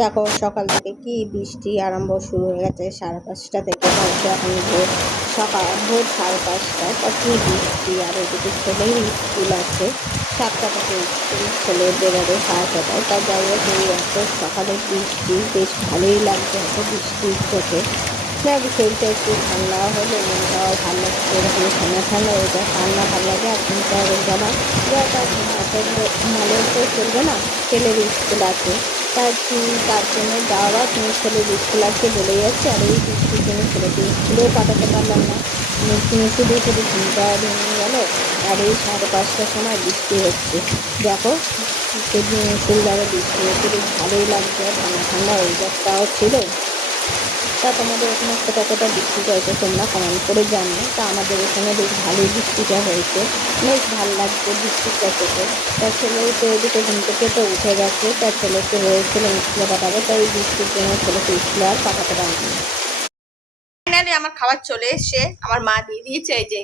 দেখো সকাল থেকে কি বৃষ্টি আরম্ভ শুরু হয়ে গেছে 5:30 থেকে। হয়তো এখন ভোর 5:30টায়। তা কি বৃষ্টি, আর এদিকে ছেলের স্কুল আছে 7টা থেকে স্কুল, ছেলে বেরোবে 6:30টায়। তা যাই হোক, এই এত সকালে বৃষ্টি বেশ ভালোই লাগছে এত বৃষ্টির চোখে। শরীরটা একটু ঠান্ডা হলে মনটাও ভালো লাগছে, এরকম ঠান্ডা ঠান্ডা ওইটা ঠান্ডা ভালো লাগে। এখন তো আর জামা ঘুমালে তো চলবে না, ছেলের স্কুল আছে। তার জন্য যাওয়া, তুমি ছেলের স্কুল আছে বলে যাচ্ছে, আর এই বৃষ্টির জন্য ছেলেকে স্কুলেও পাঠাতে পারলাম না। শুধু শুধু ঘুমটা ভেঙে গেল। আর এই 5:30টার সময় বৃষ্টি হচ্ছে, দেখো ফুলদারে বৃষ্টি হচ্ছে, বেশ ভালোই লাগছে। ঠান্ডা ঠান্ডা ওয়েদারটাও ছিল। তা তোমাদের ওখানে কোথাও বৃষ্টিটা হয়েছে তোমরা কমেন্ট করে জানিও। তা আমাদের এখানে বেশ ভালোই বৃষ্টিটা হয়েছে, বেশ ভালো লাগছে বৃষ্টিটা থেকে। তার ছেলেও তো এদিকে ঘুম থেকে তো উঠে গেছে, তার ছেলেকে হয়েছিল স্কুলে পাঠাবো, তাই বৃষ্টির জন্য ছেলেকে স্কুলে আর পাঠাতে পারিনি। ফাইনালি আমার খাবার চলে এসছে, আমার মা দিয়ে দিয়েছে এই যে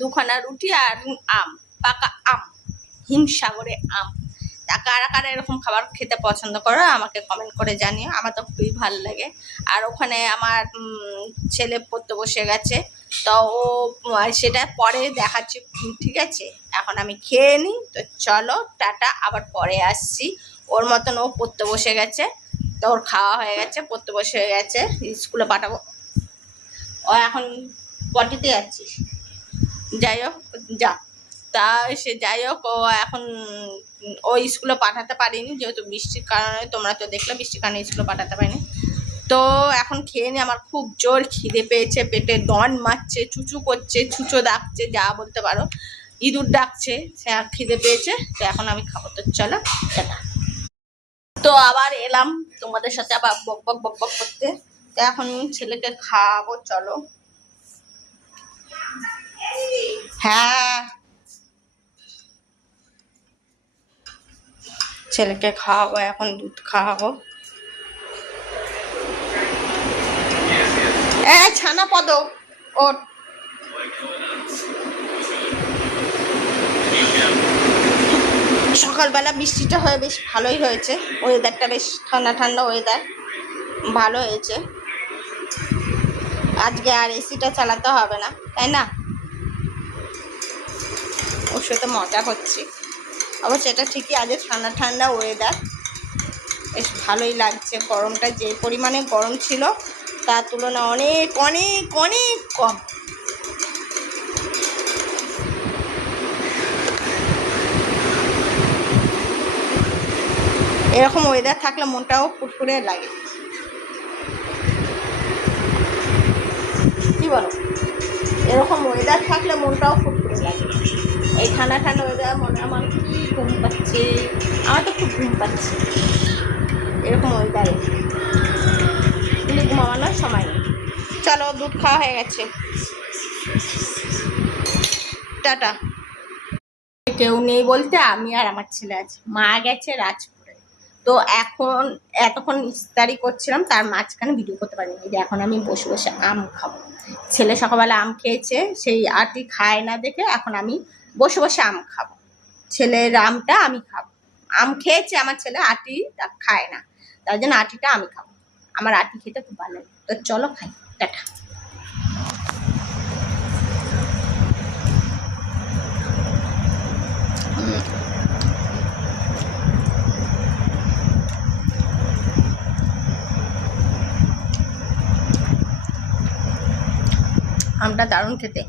2খানা রুটি আর আম, পাকা আম, হিমসাগরে আম। কারা কারা এরকম খাবার খেতে পছন্দ করো আমাকে কমেন্ট করে জানিও, আমার তো খুবই ভালো লাগে। আর ওখানে আমার ছেলে পড়তে বসে গেছে, তো ও সেটা পরে দেখাচ্ছি, ঠিক আছে? এখন আমি খেয়ে নিই, তো চলো টাটা, আবার পরে আসছি। ওর মতন ও পড়তে বসে গেছে, তো ওর খাওয়া হয়ে গেছে, পড়তে বসে গেছে, স্কুলে পাঠাবো। ও এখন পটিতে যাচ্ছিস, যাই হোক যা। তা সে যাই হোক, ও এখন ও স্কুলে পাঠাতে পারিনি যেহেতু বৃষ্টির কারণে, তোমরা তো দেখলে বৃষ্টির কারণে স্কুলে পাঠাতে পারিনি। তো এখন খেয়ে নিই, আমার খুব জোর খিদে পেয়েছে, পেটে ডন মারছে, চুচু করছে, ছুঁচো ডাকছে, যা বলতে পারো, ইঁদুর ডাকছে, সে খিদে পেয়েছে। তো এখন আমি খাবো, তো চলো টাটা। তো আবার এলাম তোমাদের সাথে আবার বক বক বক বক করতে। তো এখন ছেলেকে খাওয়াবো, চলো। হ্যাঁ, ছেলেকে খাওয়াবো, এখন দুধ খাওয়াবো। ছানা পদ ওর সকালবেলা বৃষ্টিটা হয়ে বেশ ভালোই হয়েছে, ওয়েদারটা বেশ ঠান্ডা ঠান্ডা ওয়েদার, ভালো হয়েছে। আজকে আর এসিটা চালাতে হবে না, তাই না? ওর সাথে মজা করছি, অবশ্য এটা ঠিকই, আজ ঠান্ডা ঠান্ডা ওয়েদার, বেশ ভালোই লাগছে। গরমটা যে পরিমাণে গরম ছিল তার তুলনায় অনেক অনেক অনেক কম। এরকম ওয়েদার থাকলে মনটাও ফুরফুরে লাগে, কি বলো? এরকম ওয়েদার থাকলে মনটাও ফুরফুরে লাগে। এই ঠান্ডা ঠান্ডা ওয়েদার মনে আমার কি ঘুম পাচ্ছে, আমার তো খুব ঘুম পাচ্ছে এরকম ওয়েদারে, কিন্তু ঘুমানোর সময় নেই। চলো, দুধ খাওয়া হয়ে গেছে, টাটা। কেউ নেই বলতে আমি আর আমার ছেলে আছে, মা গেছে রাজপুরে। তো এখন এতক্ষণ ইফতারি করছিলাম, তার মাঝখানে ভিডিও করতে পারিনি। যে এখন আমি বসে বসে আম খাবো, ছেলে সকালবেলা আম খেয়েছে, সেই আটি খায় না দেখে এখন আমি বসে বসে আম খাবো। ছেলের আমটা আমি খাবো, আম খেয়েছে আমার ছেলে, আটি খায় না, তার জন্য আটিটা আমি খাবো। আমার আটি খেতে খুব ভালো লাগে, তো চলো খাই, টাটা। আমটা দারুণ খেতে।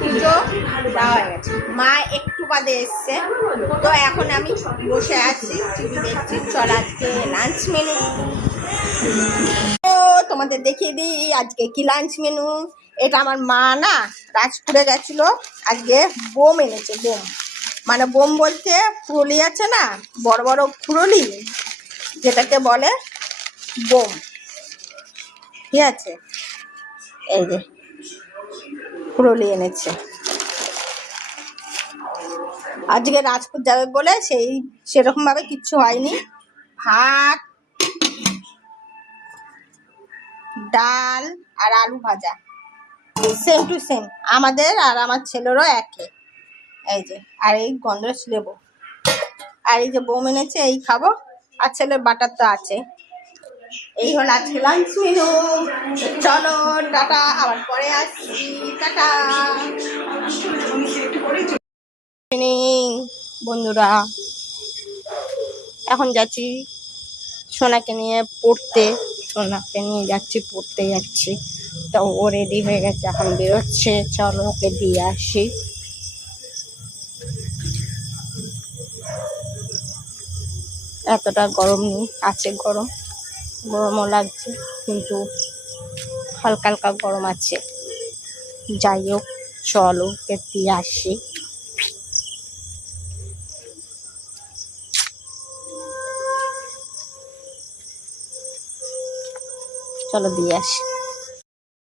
পুজো দেওয়া হয়ে গেছে, মা একটু বাদে এসছে, তো এখন আমি বসে আছি টিভি দেখছি। চল আজকে লাঞ্চ মেনু তোমাদের দেখিয়ে দিই, আজকে কি লাঞ্চ মেনু। এটা আমার মা না রাজপুরে গেছিল, আজকে বোম এনেছে, বোম মানে বোম বলতে ফুরলি আছে না, বড় বড় ফুরলি যেটাকে বলে বোম, ঠিক আছে, এই যে ফুরলি এনেছে। আজকে রাজপুর যাবে বলে সেরকম ভাবে কিচ্ছু হয়নি। ভাত, ডাল আর আলু ভাজা, সেম টু সেম আমাদের আর আমার ছেলেরও একই। এই যে, আর এই গন্ধরাজ লেবু, আর এই যে বোম এনেছে, এই খাবো। আর ছেলের বাটার তো আছে। এই হলো আজকে লাঞ্চ মেনু। চলো টাটা, আবার পরে আসছি। টাটা বন্ধুরা, এখন যাচ্ছি সোনাকে নিয়ে পড়তে। সোনাকে নিয়ে যাচ্ছি পড়তে যাচ্ছি, তো ও রেডি হয়ে গেছে, এখন বেরোচ্ছে। চলো ওকে দিয়ে আসি। এতটা গরম নেই, আছে গরম, গরমও লাগছে, কিন্তু হালকা হালকা গরম আছে। যাই হোক, চলো ওকে দিয়ে আসি। চলো দিয়ে আসি।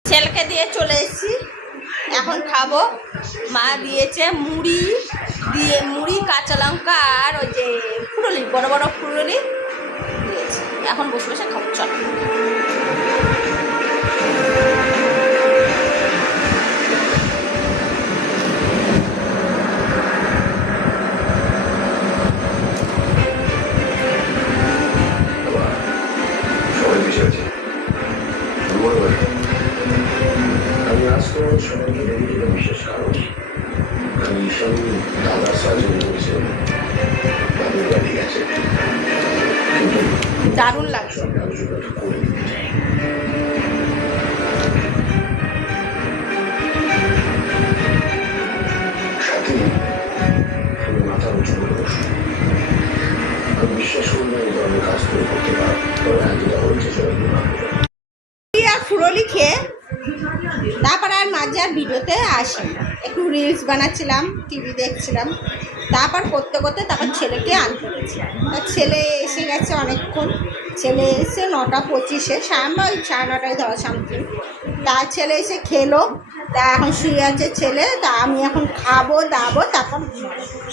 ছেলেকে দিয়ে চলে এসেছি, এখন খাবো। মা দিয়েছে মুড়ি কাঁচা লঙ্কা আর ওই যে ফুরলি, বড় বড় ফুরলি দিয়েছে। এখন বসে বসে খাবো। চলো। আমি আজ তো সবাইকে রেডিটা বিশেষ কারণ আমি ঈশান দাদা সার্জন হয়েছে, দাদুর বাড়ি গেছে, কিন্তু দারুণ লাগছে। সঙ্গে আলোচনাটা করে দিতে চাই। সাথে আমি মাথা উঁচু করে বসি। আমি বিশ্বাস করি না এই ধরনের কাজ করে করতে পারো, তবে হ্যাঁ যেটা হয়েছে সবাইকে ভালো আর ফুরলি খেয়ে তারপরে আর মাঝে আর ভিডিওতে আসি, একটু রিলস বানাচ্ছিলাম, টিভি দেখছিলাম। তারপর করতে করতে তারপর ছেলেকে আনতে গেছিলাম। ছেলে এসে গেছে অনেকক্ষণ। ছেলে এসে 9:25, ওই 9:30 ধরা সামথিং। তা ছেলে এসে খেলো, তা এখন শুয়ে আছে ছেলে। তা আমি এখন খাবো দাবো, তারপর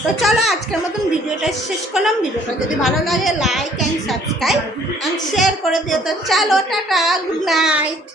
তো চলো আজকের মতন ভিডিওটা শেষ করলাম। ভিডিওটা যদি ভালো লাগে like and subscribe and share করে দিও। তো চলো টাটা, গুড নাইট।